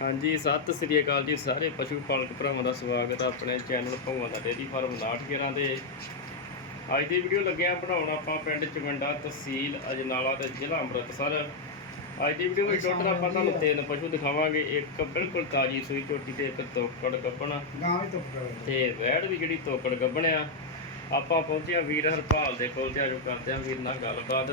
ਹਾਂਜੀ ਸਤਿ ਸ੍ਰੀ ਅਕਾਲ ਜੀ ਸਾਰੇ ਪਸ਼ੂ ਪਾਲਕ ਭਰਾਵਾਂ ਦਾ ਸਵਾਗਤ ਹੈ ਆਪਣੇ ਚੈਨਲ ਭਗਵਾਨ ਦਾ ਡੇਰੀ ਫਾਰਮ 911 ਦੇ ਅੱਜ ਦੀ ਵੀਡੀਓ ਲੱਗਿਆ ਬਣਾਉਣ ਆਪਾਂ ਪਿੰਡ ਚਵੰਡਾ ਤਹਿਸੀਲ ਅਜਨਾਲਾ ਤੇ ਜ਼ਿਲ੍ਹਾ ਅੰਮ੍ਰਿਤਸਰ। ਅੱਜ ਦੀ ਵੀਡੀਓ ਵਿੱਚ ਟੋਟਲ ਆਪਾਂ ਤੁਹਾਨੂੰ ਤਿੰਨ ਪਸ਼ੂ ਦਿਖਾਵਾਂਗੇ ਇੱਕ ਬਿਲਕੁਲ ਤਾਜੀ ਸੂਈ ਝੋਟੀ ਤੇ ਇੱਕ ਤੋਕੜ ਗੱਭਣ ਗਾਂ ਵੀ ਧੁੱਪ ਕਰ ਤੇ ਵੈੜ ਵੀ ਜਿਹੜੀ ਤੋਕੜ ਗੱਭਣ ਆ। ਆਪਾਂ ਪਹੁੰਚੇ ਆ ਵੀਰ ਹਰਪਾਲ ਦੇ ਕੋਲ ਤੇ ਆਜੋ ਕਰਦੇ ਆ ਵੀਰ ਨਾਲ ਗੱਲਬਾਤ।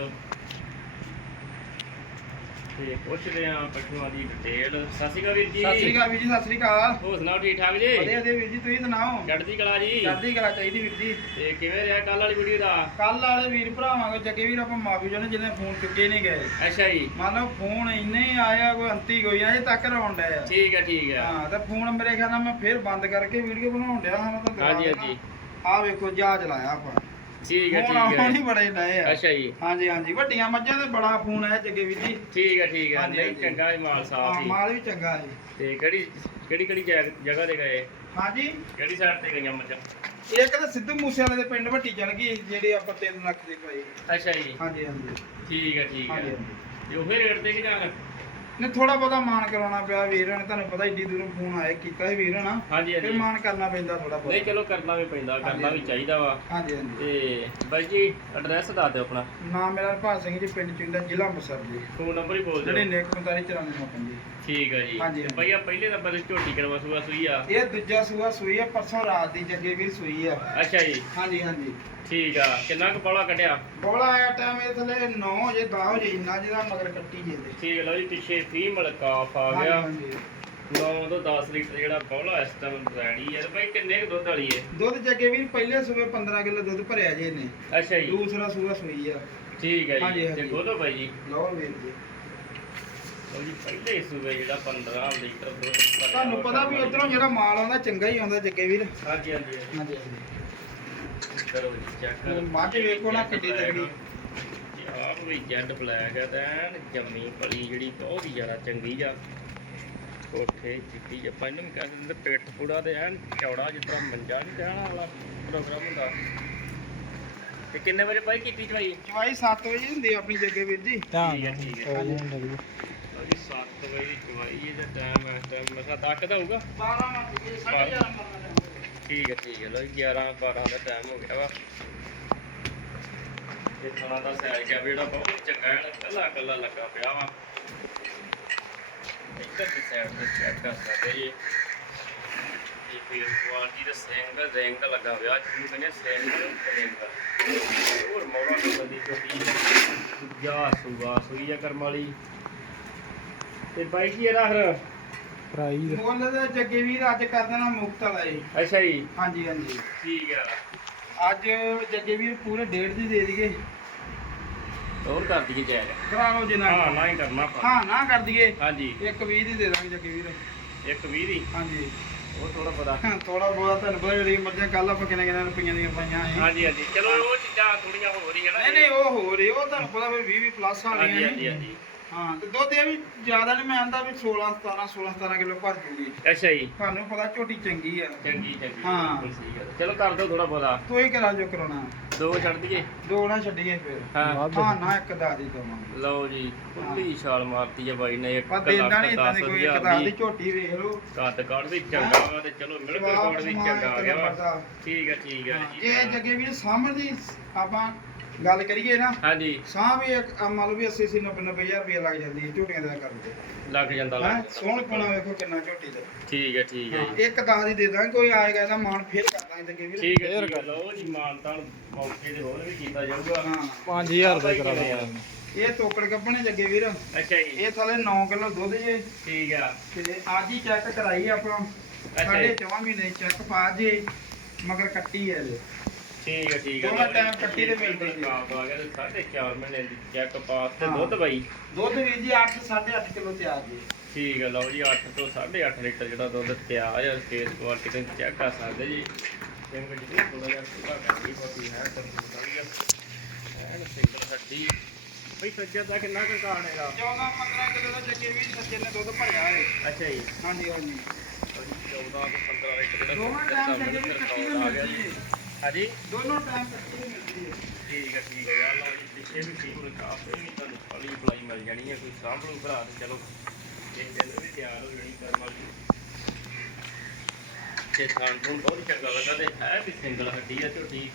ਤੇ ਪੁੱਛਦੇ ਆ ਪਸ਼ੂਆਂ ਦੀ ਡਿਟੇਲ ਸਤਿ ਸ਼੍ਰੀ ਅਕਾਲ ਵੀਰ ਜੀ। ਸਤਿ ਸ੍ਰੀ ਅਕਾਲ ਵੀਰ ਜੀ ਸਤਿ ਸ੍ਰੀ ਅਕਾਲ। ਹੋਰ ਸੁਣਾਓ ਠੀਕ ਠਾਕ ਜੀ? ਵਧੀਆ ਵਧੀਆ ਵੀਰ ਜੀ ਤੁਸੀਂ ਸੁਣਾਓ? ਚੜ੍ਹਦੀ ਕਲਾ ਜੀ। ਚੜ੍ਹਦੀ ਕਲਾ ਚਾਹੀਦੀ ਵੀਰ ਜੀ। ਤੇ ਕਿਵੇਂ ਰਿਹਾ ਕੱਲ ਵਾਲੀ ਵੀਡੀਓ ਦਾ? ਕੱਲ ਵਾਲੇ ਵੀਰ ਭਰਾਵਾਂ ਕੋ ਜੱਗੇ ਵੀਰ ਆਪਾਂ ਮਾਫੀ ਚਾਹੁੰਦੇ ਜਿਹਨੇ ਫੋਨ ਚੁੱਕੇ ਨਹੀਂ ਗਏ। ਅੱਛਾ ਜੀ। ਮੰਨ ਲਓ ਫੋਨ ਇੰਨੇ ਹੀ ਆਇਆ ਕੋਈ ਅੰਤੀ ਕੋਈ ਅਜੇ ਤੱਕ ਰੌਣ ਡਿਆ ਠੀਕ ਹੈ ਠੀਕ ਹੈ ਹਾਂ ਤੇ ਫੋਨ ਮੇਰੇ ਖਿਆਲ ਨਾਲ ਮੈਂ ਫੇਰ ਬੰਦ ਕਰਕੇ ਵੀਡੀਓ ਬਣਾਉਣ ਡਿਆ ਹਾਂ ਮੈਂ ਤਾਂ ਹਾਂਜੀ ਹਾਂਜੀ। ਆ ਵੇਖੋ ਜਹਾਜ਼ ਲਾਇਆ ਆਪਾਂ। ਠੀਕ ਹੈ ਠੀਕ ਹੀ। ਹੈ ਬੜੇ ਡਏ ਆ। ਅੱਛਾ ਜੀ। ਹਾਂਜੀ ਹਾਂਜੀ। ਵੱਡੀਆਂ ਮੱਝਾਂ ਤੇ ਬੜਾ ਫੋਨ ਆਇਆ ਜੱਗੇ ਵੀਰ ਜੀ। ਠੀਕ ਹੈ ਠੀਕ ਹੈ। ਨਹੀਂ। ਚੰਗਾ ਹੀ ਮਾਲ ਸਾਫ਼ ਹਾਂ ਸੀ ਮਾਲ ਵੀ ਚੰਗਾ ਹੈ ਤੇ ਕਿਹੜੀ ਕਿਹੜੀ ਕਿਹੜੀ ਜੈ- ਜਗ੍ਹਾ ਤੇ ਗਏ? ਹਾਂਜੀ। ਕਿਹੜੀ ਸਾਈਡ ਤੇ ਗਈਆਂ ਮੱਝਾਂ? ਇੱਕ ਤਾਂ ਸਿੱਧੂ ਮੂਸੇ ਵਾਲੇ ਦੇ ਪਿੰਡ ਵੱਟੀ ਚਲ ਗਈ ਜਿਹੜੀ ਆਪਾਂ 3 ਲੱਖ ਦੀ ਪਾਈ ਅੱਛਾ ਜੀ। ਹਾਂਜੀ ਹਾਂਜੀ। ਠੀਕ ਹੈ ਠੀਕ ਹੈ। ਤੇ ਉਹ ਰੇਟ ਤੇ ਕਿ ਜਾਣ ਨੇ ਥੋੜਾ ਬਹੁਤਾ ਮਾਨ ਕਰਾਉਣਾ ਪਿਆ ਵੀਰਾਂ ਨੇ ਤੁਹਾਨੂੰ ਪਤਾ ਏਡੀ ਦੂਰੋਂ ਫੋਨ ਆਇਆ ਕੀਤਾ ਸੀ ਵੀਰਾਂ ਹਾਂਜੀ ਫਿਰ ਹਾਂਜੀ। ਮਾਨ ਕਰਨਾ ਪੈਂਦਾ ਥੋੜਾ ਨਹੀਂ ਬਹੁਤ। ਚਲੋ ਕਰਨਾ ਵੀ ਪੈਂਦਾ ਕਰਨਾ ਵੀ। ਚਾਹੀਦਾ ਵਾ। ਹਾਂਜੀ ਹਾਂਜੀ। ਤੇ ਬਾਈ ਜੀ ਐਡਰੈਸ ਦੱਸ ਦਿਓ ਆਪਣਾ। ਨਾਮ ਮੇਰਾ ਹਰਪਾਲ ਸਿੰਘ ਜੀ ਪਿੰਡ ਚਿੰਡਾ ਜ਼ਿਲ੍ਹਾ ਅੰਮ੍ਰਿਤਸਰ ਜੀ। ਫੋਨ ਨੰਬਰ ਹੀ ਬੋਲ ਦਿਓ। ਜਿਹੜੇ ਨੇਕ 4594 ਜੀ ਠੀਕ ਹੈ ਜੀ। ਹਾਂਜੀ, ਤੇ ਹਾਂਜੀ। ਭਈਆ ਪਹਿਲੇ ਨੰਬਰ ਤੇ ਝੋਟੀ ਕਰਵਾ ਸੂਆ ਸੂਈ ਆ? ਇਹ ਦੂਜਾ ਸੂਆ ਸੂਈ ਹੈ ਪਰਸੋਂ ਰਾਤ ਦੀ ਜੱਗੇ ਵੀਰ ਸੂਈ ਆ। ਅੱਛਾ ਜੀ। ਹਾਂਜੀ ਹਾਂਜੀ। ਠੀਕ ਆ। ਕਿੰਨਾ ਕੁ ਪੌਲਾ ਕੱਢਿਆ? ਬੋਲਾ ਆਇਆ ਟਾਈਮ ਇਹ ਥਲੇ 9 ਵਜੇ 10 ਵਜੇ ਇੰਨਾ ਜਿਹਦਾ ਮਗਰ ਕੱਟੀ ਜੇ ਠੀਕ ਲਓ ਜੀ ਪਿੱਛੇ ਫੀਮੇਲ ਕਾਫ ਆ ਗਿਆ। ਹਾਂਜੀ 9 ਤੋਂ 10 ਲੀਟਰ ਜਿਹੜਾ ਪੌਲਾ ਇਸ ਟਾਈਮ ਰੈਡੀ ਹੈ। ਭਾਈ ਕਿੰਨੇ ਕੁ ਦੁੱਧ ਵਾਲੀ ਹੈ? ਦੁੱਧ ਜੱਗੇ ਵੀਰ ਪਹਿਲੇ ਸੂਏ 15 ਕਿਲੋ ਦੁੱਧ ਭਰਿਆ ਜੇ ਨੇ ਅੱਛਾ ਜੀ। ਦੂਸਰਾ ਸੂਆ ਸੂਈ ਆ। ਠੀਕ ਹੈ ਹਾਂਜੀ, ਜੀ। ਹਾਂਜੀ। ਤੇ ਖੋਲੋ ਭਾਈ ਜੀ। ਲਓ ਵੀਰ ਜੀ। ਲਓ ਜੀ ਪਹਿਲੇ ਸੂਬੇ ਜਿਹੜਾ 15 ਲੀਟਰ ਦੁੱਧ ਭਰਿਆ ਤੁਹਾਨੂੰ ਪਤਾ ਵੀ। ਉਧਰੋਂ ਜਿਹੜਾ ਮਾਲ ਆਉਂਦਾ ਚੰਗਾ ਹੀ ਆਉਂਦਾ ਜੱਗੇ ਵੀਰ। ਹਾਂਜੀ ਹਾਂਜੀ। ਹਾਂਜੀ। ਹਾਂਜੀ। ਕਰੋ ਜੀ ਚੈੱਕ ਮੱਝ ਵੇਖੋ ਨਾ ਕਿੱਡੀ ਤਗੜੀ। ਆਪ ਵੀ ਜੈਡ ਬਲੈਕ ਹੈ ਤਾਂ ਜੰਮੀ ਪਲੀ ਜਿਹੜੀ ਬਹੁਤ ਹੀ ਜ਼ਿਆਦਾ ਚੰਗੀ ਆ। ਕੋਠੇ ਚਿੱਟੀ ਜਾਂ ਪੰਜ ਨੂੰ ਕਹਿ ਦਿੰਦੇ ਪੇਟ ਪੂੜਾ ਤੇ ਐਨ ਚੌੜਾ ਜਿਸ ਤਰ੍ਹਾਂ ਮੰਜਾ ਨਹੀਂ ਕਹਿਣਾ ਵਾਲਾ ਪ੍ਰੋਗਰਾਮ ਹੁੰਦਾ। ਤੇ ਕਿੰਨੇ ਵਜੇ ਪਾਈ ਕੀਤੀ ਚਵਾਈ ਚਵਾਈ 7 ਵਜੇ ਹੁੰਦੀ ਆ ਆਪਣੀ ਜੱਗੇ ਵੀਰ ਜੀ। ਠੀਕ ਹੈ ਠੀਕ ਹੈ ਲਓ ਜੀ। 7 ਵਜੇ ਦੀ ਚਵਾਈ ਹੈ ਜਾਂ ਟਾਈਮ ਹੈ ਟਾਈਮ ਮਸਾ ਤੱਕ ਦਾ ਹੋਊਗਾ? 12 ਵਜੇ 11:30 ਠੀਕ ਹੈ ਠੀਕ ਹੈ ਲੋ 11 12 ਦਾ ਟਾਈਮ ਹੋ ਗਿਆ ਵਾ। ਇਹ ਥਾਣਾ ਦਾ ਸੈਲ ਗਿਆ ਵੀ ਜਿਹੜਾ ਬਹੁਤ ਚੰਗਾ ਹੈ ਕੱਲਾ ਕੱਲਾ ਲੱਗਾ ਪਿਆ ਵਾ। ਇੱਧਰ ਦੀ ਸਾਈਡ ਤੇ ਚੈੱਕ ਕਰ ਸਕਦੇ ਜੀ। ਇਹ ਫੀਲ ਕੁਆਲਿਟੀ ਦਾ ਸਿੰਘ ਰਿੰਗ ਲੱਗਾ ਹੋਇਆ ਜਿਹਨੂੰ ਕਹਿੰਦੇ ਸਿੰਘ ਰਿੰਗ ਹੋਰ ਮੌੜਾ ਨਸਲ ਦੀ ਝੋਟੀ ਦੂਜਾ ਸੂਆ ਸੂਈ ਆ ਕਰਮ ਵਾਲੀ। ਤੇ ਬਾਈ ਜੀ ਇਹਦਾ ਫਿਰ ਮੁੱਲ ਦੇ ਜੱਗੇ ਵੀਰ ਅੱਜ ਕਰ ਦੇਣਾ ਮੁਕਤ ਵਾਲਾ ਜੀ। ਅੱਛਾ ਜੀ। ਹਾਂਜੀ ਹਾਂਜੀ। ਠੀਕ ਆ। ਅੱਜ ਜੱਗੇ ਵੀਰ ਪੂਰੇ ਡੇਢ ਦੀ ਦੇ ਦਈਏ। ਹੋਰ ਕਰ ਦਈਏ ਜਾਇਜ਼ ਕਰਾ ਲਓ ਜਿੰਨਾ ਹਾਂ ਨਾ ਹੀ ਕਰਨਾ ਆਪਾਂ। ਹਾਂ ਨਾ ਕਰ ਦਈਏ। ਹਾਂਜੀ। ਇੱਕ 20 ਦੀ ਦੇ ਦਾਂਗੇ ਜੱਗੇ ਵੀਰ। ਇੱਕ 20 ਦੀ? ਹਾਂਜੀ। ਉਹ ਥੋੜਾ ਪਤਾ ਥੋੜਾ ਬਹੁਤਾ ਤੁਹਾਨੂੰ ਪਤਾ ਜਿਹੜੀ ਮੱਝਾਂ ਕੱਲ ਆਪਾਂ ਕਿੰਨੇ ਕਿੰਨੇ ਰੁਪਈਆਂ ਦੀਆਂ ਪਾਈਆਂ ਸੀ। ਹਾਂਜੀ ਹਾਂਜੀ। ਚਲੋ ਉਹ ਚੀਜ਼ਾਂ ਥੋੜੀਆਂ ਹੋ ਰਹੀਆਂ ਨਾ ਨਹੀਂ ਨਹੀਂ ਉਹ ਹੋ ਰਹੀ ਉਹ ਤੁਹਾਨੂੰ ਪਤਾ ਵੀ 20 ਪਲੱਸ ਹਾਂਜੀ ਵਾਲੀਆਂ ਹਾਂਜੀ ਹਾਂਜੀ। ਹਾਂ ਤੇ ਦੁੱਧ ਇਹ ਵੀ ਜ਼ਿਆਦਾ ਨਹੀਂ ਮੈਂ ਆਂਦਾ ਵੀ 16 17 16 17 ਕਿਲੋ ਭਰ ਜੂਗੀ। ਅੱਛਾ ਜੀ। ਤੁਹਾਨੂੰ ਪਤਾ ਝੋਟੀ ਚੰਗੀ ਆ। ਚੰਗੀ ਚੰਗੀ। ਹਾਂ। ਬਿਲਕੁਲ ਸਹੀ ਗੱਲ ਚਲੋ ਕਰ ਦਿਓ ਥੋੜਾ ਬਹੁਤਾ। ਤੂੰ ਹੀ ਕਰਾ ਜੋ ਕਰਾਉਣਾ। ਦੋ ਛੱਡ ਦਈਏ? ਦੋ ਨਾ ਛੱਡੀਏ ਫਿਰ। ਹਾਂ। ਹਾਂ ਨਾ ਇੱਕ ਦਾ ਦੀ ਦਵਾਂਗੇ। ਲਓ ਜੀ ਖੁੱਲੀ ਛਾਲ ਮਾਰਤੀ ਹੈ ਬਾਈ ਨੇ ਇੱਕ ਪਰ ਦੇਂਦਾ ਨਹੀਂ ਇਦਾਂ ਲੱਖ ਦੀ ਦਸ ਕੋਈ ਇੱਕ ਹਜ਼ਾਰ ਦਾ। ਦੀ ਦੀ ਝੋਟੀ ਵੇਖ ਲਓ। ਕੱਦ ਕਾੜ ਵੀ ਚੰਗਾ ਵਾ ਤੇ ਚਲੋ ਮਿਲਕ ਜਵਾਬ ਕਾਰਡ ਵੀ ਸਮਾਨ ਚੰਗਾ ਆ ਗਿਆ ਵਾ। ਪਤਾ। ਠੀਕ ਹੈ ਠੀਕ ਹੈ ਜੀ ਜੇ ਜੱਗੇ ਵੀਰ ਸਾਹਮਣੇ ਦੀ ਆਪਾਂ ਗੱਲ ਕਰੀਏ ਨਾ ਹਾਂਜੀ। ਸਾਹ ਵੀ ਇੱਕ ਆ ਮੰਨ ਲਓ ਵੀ 80 80 90 90000 ਰੁਪਏ ਲੱਗ ਜਾਂਦੀ ਹੈ ਝੋਟੀਆਂ ਦਾ ਕਰਦੇ ਲੱਗ ਜਾਂਦਾ ਹੈ? ਲੱਗ। ਸੋਹਣ ਪਣਾ ਵੇਖੋ ਕਿੰਨਾ ਝੋਟੀ ਦਾ। ਠੀਕ ਹੈ ਠੀਕ ਹੈ ਜੀ। ਇੱਕ ਦਸ ਦੀ ਦੇ ਦਾਂਗੇ ਕੋਈ ਆਏਗਾ ਇਹਦਾ ਮਾਨ ਫੇਰ ਕਰ ਦਾਂਗੇ ਜੱਗੇ ਵੀਰ। ਠੀਕ ਹੈ ਠੀਕ ਹੈ। ਲਓ ਜੀ ਮਾਨਤਾਨ ਮੌਕੇ ਤੇ ਹੋਰ ਵੀ ਕੀਤਾ ਜਾਊਗਾ। ਹਾਂ। 5000 ਦਾ ਕਰਾ ਇਹ ਤੋਕੜ ਕੱਪਣੇ ਜੱਗੇ ਵੀਰ। ਅੱਛਾ ਜੀ। ਇਹ ਥਲੇ 9 ਕਿਲੋ ਦੁੱਧ ਜੇ। ਠੀਕ ਆ। ਤੇ ਅੱਜ ਹੀ ਚੈੱਕ ਕਰਾਈ ਆਪਾਂ। ਸਾਡੇ ਜੀ। ਚੌਵਾਂ ਮਹੀਨੇ ਚੈੱਕ ਪਾ ਜੇ ਮਗਰ ਕੱਟੀ ਹੈ ਜੇ ਠੀਕ ਹੈ ਠੀਕ ਹੈ ਦੋਵਾਂ ਟਾਈਮ ਕੱਟੀ ਦੇ ਮਿਲਦੇ ਜੀ। ਕਾਪ ਆ ਗਿਆ ਤੇ ਸਾਢੇ ਚਾਰ ਮਹੀਨੇ ਦੀ ਚੈੱਕ ਪਾਸ ਤੇ ਹਾਂ। ਦੁੱਧ ਬਾਈ। ਦੁੱਧ ਵੀ ਜੀ 8 8.5 ਕਿਲੋ ਤਿਆਰ ਜੀ। ਠੀਕ ਹੈ ਲਓ ਜੀ 8 ਤੋਂ 8.5 ਲੀਟਰ ਜਿਹੜਾ ਦੁੱਧ ਤਿਆਰ ਹੈ ਫੇਸ ਕੁਆਲਿਟੀ ਤੇ ਚੈੱਕ ਕਰ ਸਕਦੇ ਜੀ। ਸਿੰਘ ਜੀ ਥੋੜਾ ਜਿਹਾ ਸੁਧਾ ਕਰਦੀ ਬਾਕੀ ਹੈ ਤਾਂ ਵਧੀਆ ਐਨ ਸਿੰਗਲ ਹੱਡੀ। ਬਈ ਸੱਜਾ ਦਾ ਕਿੰਨਾ ਕੁ ਕਾਣ ਹੈਗਾ? 14 15 ਕਿਲੋ ਦਾ ਜੱਗੇ ਵੀ ਸੱਜੇ ਨੇ ਦੁੱਧ ਭਰਿਆ ਹੈ ਅੱਛਾ ਜੀ। ਹਾਂਜੀ ਹਾਂਜੀ। 14 ਤੋਂ 15 ਲੀਟਰ ਜਿਹੜਾ ਦੋਵਾਂ ਟਾਈਮ ਜੱਗੇ ਵੀ ਕੱਟੀ ਗਿਆ ਮਿਲਦੀ ਜੀ। ਹਾਂਜੀ। ਦੋਨੋਂ ਟਾਈਮ ਕੱਟੀ ਮਿਲਦੀ ਹੈ। ਠੀਕ ਹੈ ਠੀਕ ਹੈ। ਯਾਰ ਲਓ ਜੀ ਪਿੱਛੇ ਵੀ ਠੀਕ ਹੋ ਕਾਫੀ ਵੀ ਤੁਹਾਨੂੰ ਫਲੀ ਫਲਾਈ ਮਿਲ ਜਾਣੀ ਹੈ ਕੋਈ ਸਾਂਭਲੂ ਭਰਾ ਤੇ ਚਲੋ। ਇਹ ਦਿਨ ਵੀ ਤਿਆਰ ਹੋ ਜਾਣੀ ਕਰਮ ਤੇ ਥਾਂ ਨੂੰ ਬਹੁਤ ਚੰਗਾ ਲੱਗਾ ਤੇ ਹੈ ਵੀ ਸਿੰਗਲ ਹੱਡੀ ਆ ਝੋਟੀ।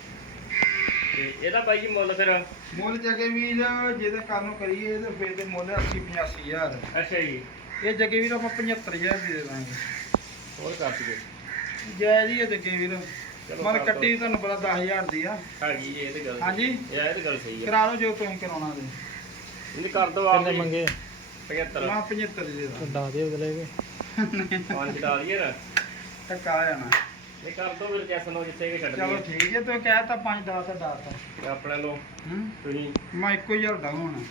ਤੇ ਇਹਦਾ ਬਾਈ ਜੀ ਮੁੱਲ ਫਿਰ? ਮੁੱਲ ਜਗੇ ਵੀਰ ਜਿਹਦੇ ਕੰਨ ਨੂੰ ਕਰੀਏ ਤੇ ਫਿਰ ਤੇ ਮੁੱਲ 80 85000 ਅੱਛਾ ਜੀ। ਇਹ ਜਗੇ ਵੀਰ ਆਪਾਂ 75000 ਦੀ ਦੇ ਦਾਂਗੇ। ਹੋਰ ਕਰ ਦਈਏ। ਜੈ ਜੀ ਇਹ ਜਗੇ ਵੀਰ। ਚਲੋ ਮਨ ਕੱਟੀ ਵੀ ਤੁਹਾਨੂੰ ਪਤਾ 10000 ਦੀ ਆ। ਹੈਗੀ ਇਹ ਤੇ ਗੱਲ ਹਾਂਜੀ। ਇਹ ਇਹ ਤੇ ਗੱਲ ਸਹੀ ਆ। ਕਰਾ ਲਓ ਜੋ ਤੁਸੀਂ ਕਰਾਉਣਾ ਤੇ। ਇਹਨੇ ਕਰ ਦੋ ਆਪ ਕਿੰਨੇ ਮੰਗੇ? 75 ਮੈਂ 75 ਦੀ ਦੇ ਦਾਂ। ਵੱਡਾ ਦੇ ਅਗਲੇ ਕੇ ਪੰਜ ਡਾਲ ਨਾ ਟੱਕਾ ਆ ਜਾਣਾ। ਇਹ ਕਰ ਦੋ ਫਿਰ ਜੈਸਨ ਉਹ ਜਿੱਥੇ ਕਿ ਛੱਡ ਚਲੋ ਠੀਕ ਹੈ ਤੂੰ ਕਹਿਤਾ 5 10 ਤੇ 10 ਤੇ ਆਪਣੇ ਲੋ ਹੂੰ। ਤੁਸੀਂ ਮੈਂ ਇੱਕੋ ਹੀ ਹਲਦਾ ਹੁਣ।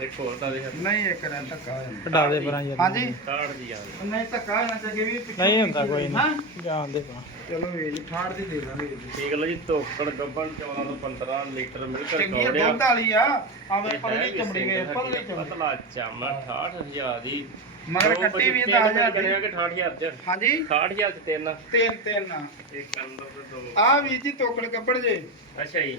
ਇੱਕ ਹੋਰ ਤਾਂ ਦੇਖ। ਨਹੀਂ ਇੱਕ ਦਿਨ ਧੱਕਾ ਹੋ ਜਾਣਾ ਵੱਡਾ ਦੇ ਪਰਾਂ ਯਾਰ ਹਾਂਜੀ। 60 ਦੀ ਜਾਂਦੀ ਨਹੀਂ ਧੱਕਾ ਹੋ ਜਾਣਾ ਜਗੇ ਵੀਰ ਪਿੱਛੋਂ ਨਹੀਂ ਹੁੰਦਾ ਕੋਈ ਹਾਂ? ਨਹੀਂ। ਜਾਣ ਦੇ ਪਾ ਚਲੋ ਵੀਰ ਜੀ 68 ਦੀ ਦੇ ਦਾਂਗੇ ਵੀਰ ਜੀ। ਠੀਕ ਹੈ ਲੋ ਜੀ ਤੋਕੜ ਗੱਬਣ 14 ਤੋਂ 15 ਲੀਟਰ ਮਿਲਕ ਚੰਗੀ ਆ, ਰਿਕਾਰਡ ਦੁੱਧ ਵਾਲੀ ਆ। ਆਵੇ ਇਹ ਹੈ ਪਤਲੀ ਵੀ ਚਮੜੀ ਵੇ single ਪਤਲੀ ਹੱਡੀ, ਚਮੜੀ। ਪਤਲਾ ਚਾਮਾ 68000 ਦੀ। ਮਗਰ ਦੋ ਕੱਟੀ ਵੀ ਬੱਚੇ 10000 ਕਰਿਆ ਦੀ। ਕਿ 68000 ਚ ਹਾਂਜੀ। 68000 ਚ ਤਿੰਨ। ਤਿੰਨ ਤਿੰਨ ਇੱਕ ਅੰਦਰ ਤੇ ਦੋ। ਆ ਵੀਰ ਜੀ ਤੋਕੜ ਕੱਪੜ ਜੇ। ਅੱਛਾ ਜੀ।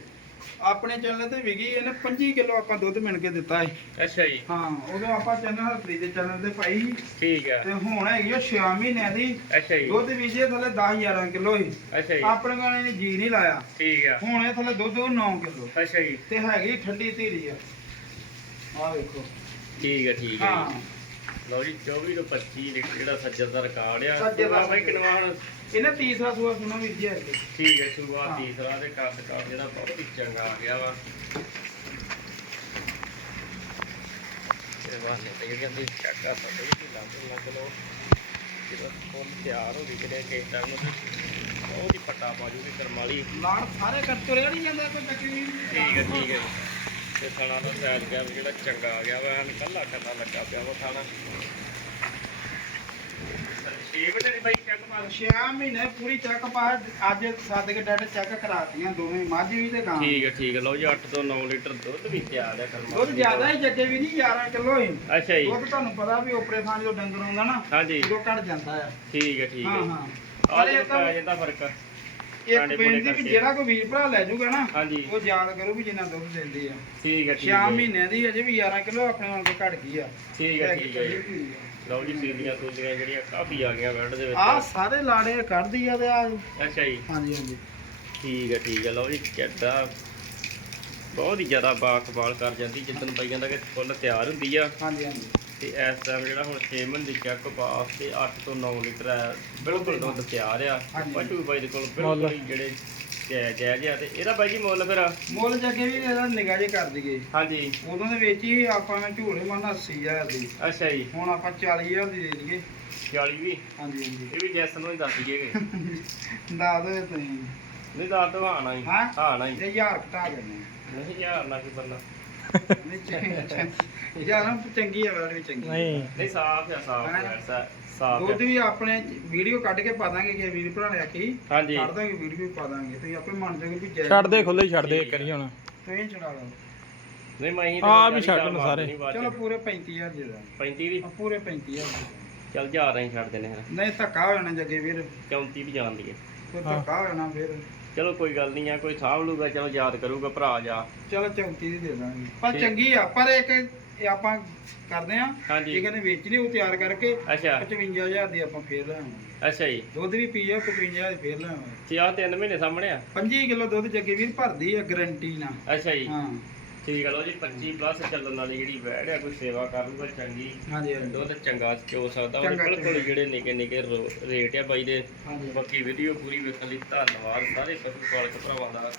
ਆਪਣੇ ਚੈਨਲ ਤੇ ਵਿਗੀ ਇਹਨੇ 25 ਕਿਲੋ ਆਪਾਂ ਦੁੱਧ ਮਿਣ ਕੇ ਦਿੱਤਾ ਸੀ। ਅੱਛਾ ਜੀ। ਹਾਂ ਉਦੋਂ ਆਪਾਂ ਚੈਨਲ ਹਰਪ੍ਰੀਤ ਦੇ ਚੈਨਲ ਤੇ ਪਾਈ ਸੀ। ਠੀਕ ਹੈ ਤੇ ਹੁਣ ਹੈਗੀ ਉਹ 6 ਮਹੀਨਿਆਂ ਦੀ। ਅੱਛਾ ਜੀ। ਦੁੱਧ ਵੀ ਜੇ ਥੱਲੇ 10 11 ਕਿਲੋ ਸੀ। ਅੱਛਾ ਜੀ। ਆਪਣੇ ਗਾਣੇ ਨੇ ਜੀ ਨਹੀਂ ਲਾਇਆ। ਠੀਕ ਹੈ ਹੁਣ ਇਹ ਥੱਲੇ ਦੁੱਧ ਉਹ 9 ਕਿਲੋ। ਅੱਛਾ ਜੀ। ਤੇ ਹੈਗੀ ਠੰਡੀ ਧੀਰੀ ਆ। ਆ ਵੇਖੋ। ਠੀਕ ਹੈ ਠੀਕ ਹੈ ਹਾਂ। ਲਓ ਜੀ 24 ਤੋਂ 25 ਲੀਟਰ ਜਿਹੜਾ ਸੱਜਰ ਦਾ ਰਿਕਾਰਡ ਆ। ਸੱਜਰ ਦਾ ਬਾਈ ਕਿਨਵਾ ਹੁਣ ਇਹਨੇ ਤੀਸਰਾ ਸੂਆ ਸੁਣਾ ਵੀਰ ਜੀ ਹੈਗੇ ਠੀਕ ਹੈ ਸੂਆ ਹਾਂ। ਤੀਸਰਾ ਤੇ ਕੱਦ ਕੱਦ ਜਿਹੜਾ ਬਹੁਤ ਹੀ ਚੰਗਾ ਆ ਗਿਆ ਵਾ। ਇਹ ਵਾਹਨੇ ਤੇ ਜਿਹੜੀ ਅੰਦੀ ਚੱਕਾ ਸਾਡੇ ਵੀ ਲੱਗ ਲੱਗ ਲੋ ਜਦੋਂ ਫੁੱਲ ਤਿਆਰ ਹੋ ਗਈ ਕਿਤੇ ਕਿਸ ਟਾਈਮ ਨੂੰ ਤੇ ਬਹੁਤ ਹੀ ਪੱਟਾ ਬਾਜੂਗੀ ਕਰਮਾਲੀ ਲਾੜ ਸਾਰੇ ਕਰ ਤੁਰਿਆ ਨਹੀਂ ਜਾਂਦਾ ਕੋਈ ਚੱਕੀ ਨਹੀਂ। ਠੀਕ ਹੈ ਠੀਕ ਹੈ। ਤੇ ਥਾਣਾ ਦਾ ਸਾਈਜ਼ ਗਿਆ ਵੀ ਜਿਹੜਾ ਚੰਗਾ ਆ ਗਿਆ ਵਾ ਕੱਲਾ ਕੱਲਾ ਲੱਗਾ ਪਿਆ ਵਾ ਥਾਣਾ ਛੇ ਵਜੇ ਦੀ ਬਾਈ ਚੱਕ ਮਾਰ ਛਿਆ ਮਹੀਨੇ ਪੂਰੀ ਚੈੱਕ ਪਾ ਅੱਜ ਸੱਦ ਕੇ ਡੈਡ ਚੈੱਕ ਕਰਾਤੀਆਂ ਦੋਵੇਂ ਮੱਝ ਵੀ ਤੇ ਗਾਂ ਠੀਕ ਹੈ ਠੀਕ ਹੈ ਲਓ ਜੀ 8 ਤੋਂ 9 ਲੀਟਰ ਦੁੱਧ ਵੀ ਤਿਆਰ ਹੈ ਕਰਮਾ ਦੁੱਧ ਜ਼ਿਆਦਾ ਹੀ ਜੱਗੇ ਵੀ ਨਹੀਂ 11 ਕਿਲੋ ਹੀ। ਅੱਛਾ ਜੀ। ਦੁੱਧ ਤੁਹਾਨੂੰ ਪਤਾ ਵੀ ਓਪਰੇ ਥਾਂ ਜਦੋਂ ਡੰਗਰ ਆਉਂਦਾ ਨਾ ਹਾਂਜੀ। ਘਟ ਜਾਂਦਾ ਆ। ਠੀਕ ਹੈ ਠੀਕ ਹਾਂ ਹੈ ਹਾਂ। ਆ ਅਰੇ ਜੇ ਇਹ ਤਾਂ ਪੈ ਜਾਂਦਾ ਫ਼ਰਕ ਇੱਕ ਬੇਨਤੀ ਵੀ ਜਿਹੜਾ ਕੋਈ ਵੀਰ ਭਰਾ ਲੈ ਜਾਊਗਾ ਨਾ ਹਾਂਜੀ। ਉਹ ਯਾਦ ਕਰੂ ਵੀ ਜਿੰਨਾ ਦੁੱਧ ਦਿੰਦੀ ਆ। ਠੀਕ ਹੈ ਠੀਕ 6 ਹੈ ਮਹੀਨਿਆਂ ਦੀ ਅਜੇ ਵੀ 11 ਕਿਲੋ ਆਪਣੇ ਨਾਲ ਤੋਂ ਘਟ ਗਈ ਆ। ਠੀਕ ਹੈ ਠੀਕ ਹੈ। ਲਓ ਜੀ ਸੀਲੀਆਂ ਸੂਲੀਆਂ ਜਿਹੜੀਆਂ ਕਾਫੀ ਆ ਗਈਆਂ ਬੈੱਡ ਦੇ ਆ ਵਿੱਚ ਸਾਰੇ ਲਾੜੇ ਕੱਢਦੀ ਆ ਤੇ ਆ ਅੱਛਾ ਜੀ। ਹਾਂਜੀ ਹਾਂਜੀ। ਠੀਕ ਹੈ ਠੀਕ ਹੈ ਲਓ ਜੀ ਚੱਡਾ ਬਹੁਤ ਹੀ ਜ਼ਿਆਦਾ ਬਾਕਬਾਲ ਕਰ ਜਾਂਦੀ ਜਿੱਦਨ ਪਈ ਜਾਂਦਾ ਕਿ ਫੁੱਲ ਤਿਆਰ ਹੁੰਦੀ ਆ। ਹਾਂਜੀ ਹਾਂਜੀ। ਤੇ ਇਸ ਟਾਈਮ ਜਿਹੜਾ ਹੁਣ 6 ਮਹੀਨੇ ਦੀ ਚੈੱਕ ਪਾਸ ਤੇ 8 ਤੋਂ 9 ਲੀਟਰ ਹੈ ਬਿਲਕੁਲ ਦੁੱਧ ਤਿਆਰ ਆ। ਪਸ਼ੂ ਬਾਈ ਦੇ ਕੋਲ ਬਿਲਕੁਲ ਹੀ ਜਿਹੜੇ ਜਾਇਜ਼ ਆ ਤੇ ਇਹਦਾ ਬਾਈ ਜੀ ਮੁੱਲ ਫਿਰ? ਮੁੱਲ ਜੱਗੇ ਵੀ ਇਹਦਾ ਨਿਗਾਹ ਜੇ ਕਰ ਦਈਏ। ਹਾਂਜੀ। ਉਦੋਂ ਦੇ ਵਿੱਚ ਹੀ ਆਪਾਂ ਨੇ ਝੂਲੇ ਮੰਨ 80000 ਦੀ। ਅੱਛਾ ਜੀ। ਹੁਣ ਆਪਾਂ 40000 ਦੀ ਦੇ ਦਈਏ। 40 ਵੀ? ਹਾਂਜੀ ਹਾਂਜੀ। ਇਹ ਵੀ ਜੈਸ ਨੂੰ ਹੀ ਦੱਸ ਦਈਏਗੇ ਦੱਸ ਦਿਓ ਤੁਸੀਂ। ਨਹੀਂ ਦੱਸ ਦੋ ਆਣਾ ਹੀ। ਹਾਂ? ਹੀ। ਤੇ ਹਜ਼ਾਰ ਘਟਾ ਦਿੰਦੇ ਨਹੀਂ ਯਾਰ ਨਾ ਕੀ ਬੰਦਾ। ਨਹੀਂ ਯਾਰ ਚੰਗੀ ਆ ਬੜੀ ਚੰਗੀ ਨਹੀਂ। ਨਹੀਂ ਸਾਫ਼ ਆ ਸਾਫ਼ ਹਾਂ। ਆ ਸਾ- ਸਾਫ਼ ਦੁੱਧ ਆ ਵੀ ਆਪਣੇ ਵੀਡੀਓ ਕੱਢ ਕੇ ਪਾ ਦਾਂਗੇ ਕਿ ਵੀਰ ਭਰਾ ਨੇ ਆਖੀ। ਹਾਂਜੀ। ਕੱਢ ਦਾਂਗੇ ਵੀਡੀਓ ਪਾ ਦਾਂਗੇ। ਤੁਸੀਂ ਆਪੇ ਮੰਨ ਜਾਓਗੇ ਵੀ ਜੈ ਛੱਡ ਦੇ ਖੁੱਲੇ ਹੀ ਛੱਡ ਦੇ ਇੱਕ ਵਾਰੀ ਹੁਣ। ਤੁਸੀਂ ਛਡਾ ਲਓ। ਨਹੀਂ ਮੈਂ ਹੀ ਆ ਵੀ ਛੱਡ ਲਓ ਸਾਰੇ। ਚਲੋ ਪੂਰੇ 35000 ਦੇ ਦਾਂ 35 ਵੀ? ਆ ਪੂਰੇ 35000 ਦੇ ਦਾਂ। ਚੱਲ ਜਾ ਰਹੇ ਛੱਡ ਦੇਣੇ ਨਹੀਂ ਧੱਕਾ ਹੋ ਜਾਣਾ ਜੱਗੇ ਵੀਰ। 34 ਵੀ ਜਾਣ ਦੀਏ ਕੋਈ ਹਾਂ। ਧੱਕਾ ਹੋ ਜਾਣਾ ਫਿਰ? ਚਲੋ ਕੋਈ ਗੱਲ ਨਹੀਂ ਆ ਕੋਈ ਸਾਂਭ ਲੂਗਾ ਚਲੋ ਯਾਦ ਕਰੂਗਾ ਭਰਾ ਜਾ। ਚਲੋ 34 ਦੀ ਦੇ ਦਾਂਗੇ। ਪਰ ਠੀਕ। ਚੰਗੀ ਆ ਪਰ ਇੱਕ ਇਹ ਆਪਾਂ ਕਰਦੇ ਆ ਹਾਂਜੀ। ਇਹ ਕਹਿੰਦੇ ਵੇਚਣੀ ਉਹ ਤਿਆਰ ਕਰਕੇ ਅੱਛਾ। 55000 ਦੀ ਆਪਾਂ ਫੇਰ ਲਾਵਾਂਗੇ ਅੱਛਾ ਜੀ। ਦੁੱਧ ਵੀ ਪੀ ਜਾ 55000 ਦੀ ਫੇਰ ਲਾਵਾਂਗੇ ਤੇ ਆ ਤਿੰਨ ਮਹੀਨੇ ਸਾਹਮਣੇ ਆ? 5 ਕਿਲੋ ਦੁੱਧ ਜੱਗੇ ਵੀਰ ਭਰਦੀ ਆ ਗਰੰਟੀ ਨਾਲ। ਅੱਛਾ ਜੀ। ਹਾਂ। ਠੀਕ ਆ ਲਓ ਜੀ 25 ਪਲੱਸ ਚੱਲਣ ਵਾਲੀ ਜਿਹੜੀ ਵੈੜ ਆ ਕੋਈ ਸੇਵਾ ਕਰ ਲੂਗਾ ਚੰਗੀ। ਹਾਂਜੀ ਹਾਂਜੀ। ਦੁੱਧ ਚੰਗਾ ਚੋ ਸਕਦਾ? ਉਹਦੇ ਚੰਗਾ, ਬਿਲਕੁਲ ਚੰਗਾ। ਜਿਹੜੇ ਨਿੱਕੇ ਨਿੱਕੇ ਰੋ- ਰੇਟ ਆ ਬਾਈ ਦੇ। ਹਾਂਜੀ। ਬਾਕੀ ਵੀਡੀਓ ਪੂਰੀ ਵੇਖਣ ਲਈ ਧੰਨਵਾਦ। ਸਾਰੇ ਪਸ਼ੂ ਪਾਲਕ ਭਰਾਵਾਂ ਦਾ।